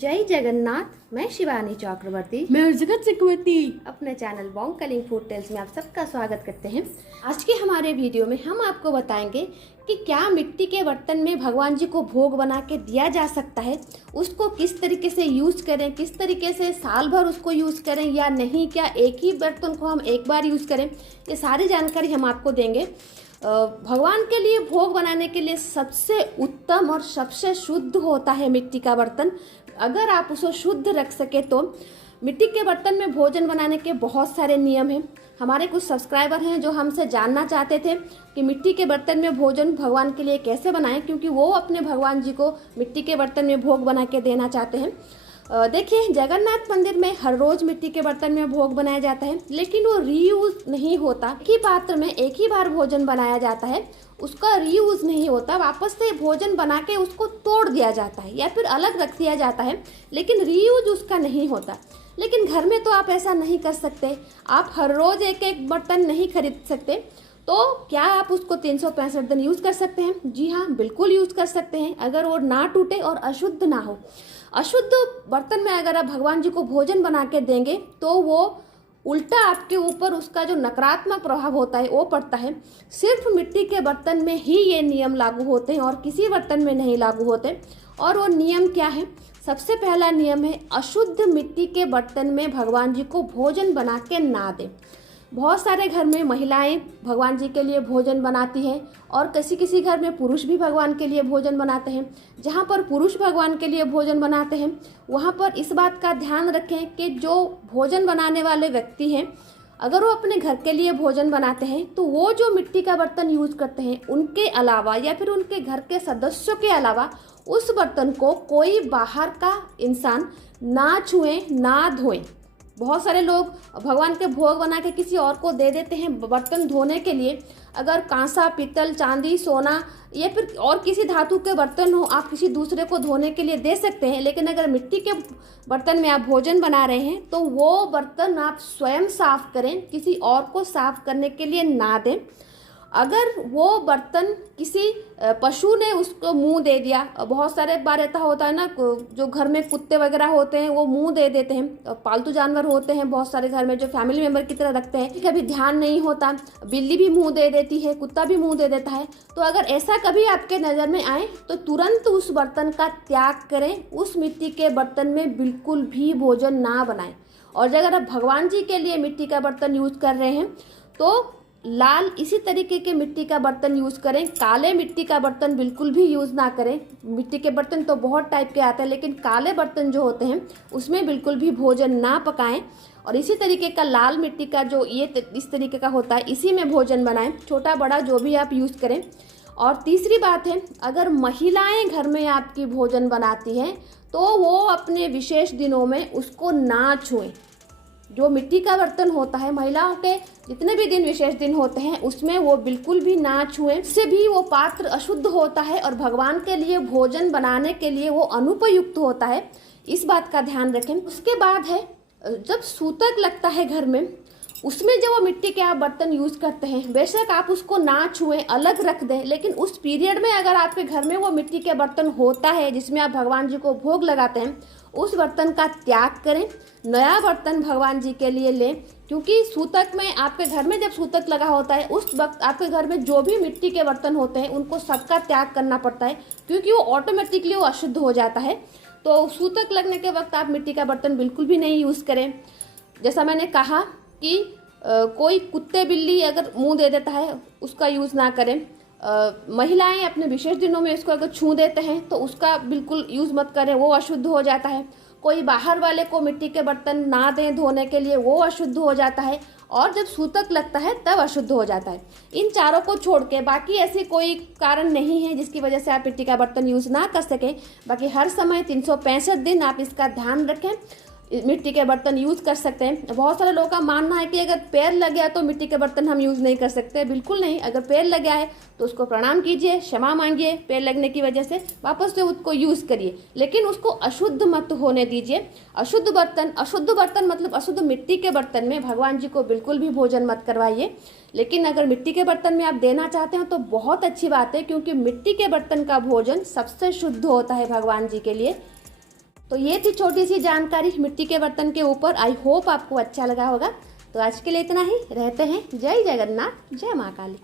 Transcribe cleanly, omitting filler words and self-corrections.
जय जगन्नाथ। मैं शिवानी चक्रवर्ती, मैं जगत चक्रवर्ती अपने channel Bong Kalinga food tales में आप सबका स्वागत करते हैं। आज के हमारे वीडियो में हम आपको बताएंगे कि क्या मिट्टी के बर्तन में भगवान जी को भोग बना के दिया जा सकता है, उसको किस तरीके से यूज़ करें, किस तरीके से साल भर उसको यूज़ करें या नहीं, क्या एक ही बर्तन को हम एक बार यूज़ करें, ये सारी जानकारी हम आपको देंगे। भगवान के लिए भोग बनाने के लिए सबसे उत्तम और सबसे शुद्ध होता है मिट्टी का बर्तन। अगर आप उसे शुद्ध रख सके तो मिट्टी के बर्तन में भोजन बनाने के बहुत सारे नियम हैं। हमारे कुछ सब्सक्राइबर हैं जो हमसे जानना चाहते थे कि मिट्टी के बर्तन में भोजन भगवान के लिए कैसे बनाएं, क्योंकि वो अपने भगवान जी को मिट्टी के बर्तन में भोग बना के देना चाहते हैं। देखिए, जगन्नाथ मंदिर में हर रोज मिट्टी के बर्तन में भोग बनाया जाता है, लेकिन वो रीयूज नहीं होता। एक ही पात्र में एक ही बार भोजन बनाया जाता है, उसका रीयूज नहीं होता। वापस से भोजन बना के उसको तोड़ दिया जाता है या फिर अलग रख दिया जाता है, लेकिन रीयूज उसका नहीं होता। लेकिन घर में तो आप ऐसा नहीं कर सकते, आप हर रोज एक एक बर्तन नहीं खरीद सकते। तो क्या आप उसको 365 दिन यूज़ कर सकते हैं? जी हाँ, बिल्कुल यूज़ कर सकते हैं, अगर वो ना टूटे और अशुद्ध ना हो। अशुद्ध बर्तन में अगर आप भगवान जी को भोजन बना के देंगे तो वो उल्टा आपके ऊपर उसका जो नकारात्मक प्रभाव होता है वो पड़ता है। सिर्फ मिट्टी के बर्तन में ही ये नियम लागू होते हैं और किसी बर्तन में नहीं लागू होते। और वो नियम क्या है? सबसे पहला नियम है, अशुद्ध मिट्टी के बर्तन में भगवान जी को भोजन बना के ना दें। बहुत सारे घर में महिलाएं भगवान जी के लिए भोजन बनाती हैं और किसी किसी घर में पुरुष भी भगवान के लिए भोजन बनाते हैं। जहाँ पर पुरुष भगवान के लिए भोजन बनाते हैं वहाँ पर इस बात का ध्यान रखें कि जो भोजन बनाने वाले व्यक्ति हैं, अगर वो अपने घर के लिए भोजन बनाते हैं तो वो जो मिट्टी का बर्तन यूज़ करते हैं उनके अलावा या फिर उनके घर के सदस्यों के अलावा उस बर्तन को कोई बाहर का इंसान ना छुए ना धोएं। बहुत सारे लोग भगवान के भोग बना के किसी और को दे देते हैं बर्तन धोने के लिए। अगर कांसा, पीतल, चांदी, सोना या फिर और किसी धातु के बर्तन हो, आप किसी दूसरे को धोने के लिए दे सकते हैं। लेकिन अगर मिट्टी के बर्तन में आप भोजन बना रहे हैं तो वो बर्तन आप स्वयं साफ करें, किसी और को साफ करने के लिए ना दें। अगर वो बर्तन किसी पशु ने उसको मुंह दे दिया, बहुत सारे बार ऐसा होता है ना, जो घर में कुत्ते वगैरह होते हैं वो मुंह दे देते हैं। पालतू जानवर होते हैं बहुत सारे घर में जो फैमिली मेंबर की तरह रखते हैं, कभी ध्यान नहीं होता, बिल्ली भी मुंह दे देती है, कुत्ता भी मुंह दे देता है। तो अगर ऐसा कभी आपके नज़र में आए तो तुरंत उस बर्तन का त्याग करें। उस मिट्टी के बर्तन में बिल्कुल भी भोजन ना बनाएं। और अगर आप भगवान जी के लिए मिट्टी का बर्तन यूज़ कर रहे हैं तो लाल इसी तरीके के मिट्टी का बर्तन यूज़ करें। काले मिट्टी का बर्तन बिल्कुल भी यूज़ ना करें। मिट्टी के बर्तन तो बहुत टाइप के आते हैं, लेकिन काले बर्तन जो होते हैं उसमें बिल्कुल भी भोजन ना पकाएं। और इसी तरीके का लाल मिट्टी का जो इस तरीके का होता है, इसी में भोजन बनाएं, छोटा बड़ा जो भी आप यूज़ करें। और तीसरी बात है, अगर महिलाएं घर में आपकी भोजन बनाती हैं तो वो अपने विशेष दिनों में उसको ना छुएं। जो मिट्टी का बर्तन होता है, महिलाओं के जितने भी दिन विशेष दिन होते हैं उसमें वो बिल्कुल भी ना छुएं। इससे भी वो पात्र अशुद्ध होता है और भगवान के लिए भोजन बनाने के लिए वो अनुपयुक्त होता है। इस बात का ध्यान रखें। उसके बाद है, जब सूतक लगता है घर में, उसमें जब वो मिट्टी के आप बर्तन यूज़ करते हैं, बेशक आप उसको ना छुएं, अलग रख दें, लेकिन उस पीरियड में अगर आपके घर में वो मिट्टी के बर्तन होता है जिसमें आप भगवान जी को भोग लगाते हैं, उस बर्तन का त्याग करें, नया बर्तन भगवान जी के लिए लें। क्योंकि सूतक में, आपके घर में जब सूतक लगा होता है उस वक्त आपके घर में जो भी मिट्टी के बर्तन होते हैं उनको सबका त्याग करना पड़ता है, क्योंकि वो ऑटोमेटिकली वो अशुद्ध हो जाता है। तो सूतक लगने के वक्त आप मिट्टी का बर्तन बिल्कुल भी नहीं यूज़ करें। जैसा मैंने कहा कि कोई कुत्ते बिल्ली अगर मुंह दे देता है उसका यूज़ ना करें। महिलाएं अपने विशेष दिनों में इसको अगर छू देते हैं तो उसका बिल्कुल यूज़ मत करें, वो अशुद्ध हो जाता है। कोई बाहर वाले को मिट्टी के बर्तन ना दें धोने के लिए, वो अशुद्ध हो जाता है। और जब सूतक लगता है तब अशुद्ध हो जाता है। इन चारों को छोड़ के बाकी ऐसी कोई कारण नहीं है जिसकी वजह से आप मिट्टी का बर्तन यूज़ ना कर सकें। बाकी हर समय 365 दिन आप इसका ध्यान रखें, मिट्टी के बर्तन यूज़ कर सकते हैं। बहुत सारे लोगों का मानना है कि अगर पैर लग गया तो मिट्टी के बर्तन हम यूज़ नहीं कर सकते। बिल्कुल नहीं, अगर पैर लग गया है तो उसको प्रणाम कीजिए, क्षमा मांगिए पैर लगने की वजह से, वापस से उसको यूज़ करिए, लेकिन उसको अशुद्ध मत होने दीजिए। अशुद्ध बर्तन मतलब अशुद्ध मिट्टी के बर्तन में भगवान जी को बिल्कुल भी भोजन मत करवाइए। लेकिन अगर मिट्टी के बर्तन में आप देना चाहते हैं तो बहुत अच्छी बात है, क्योंकि मिट्टी के बर्तन का भोजन सबसे शुद्ध होता है भगवान जी के लिए। तो ये थी छोटी सी जानकारी मिट्टी के बर्तन के ऊपर। आई होप आपको अच्छा लगा होगा। तो आज के लिए इतना ही। रहते हैं। जय जगन्नाथ, जय माँ काली।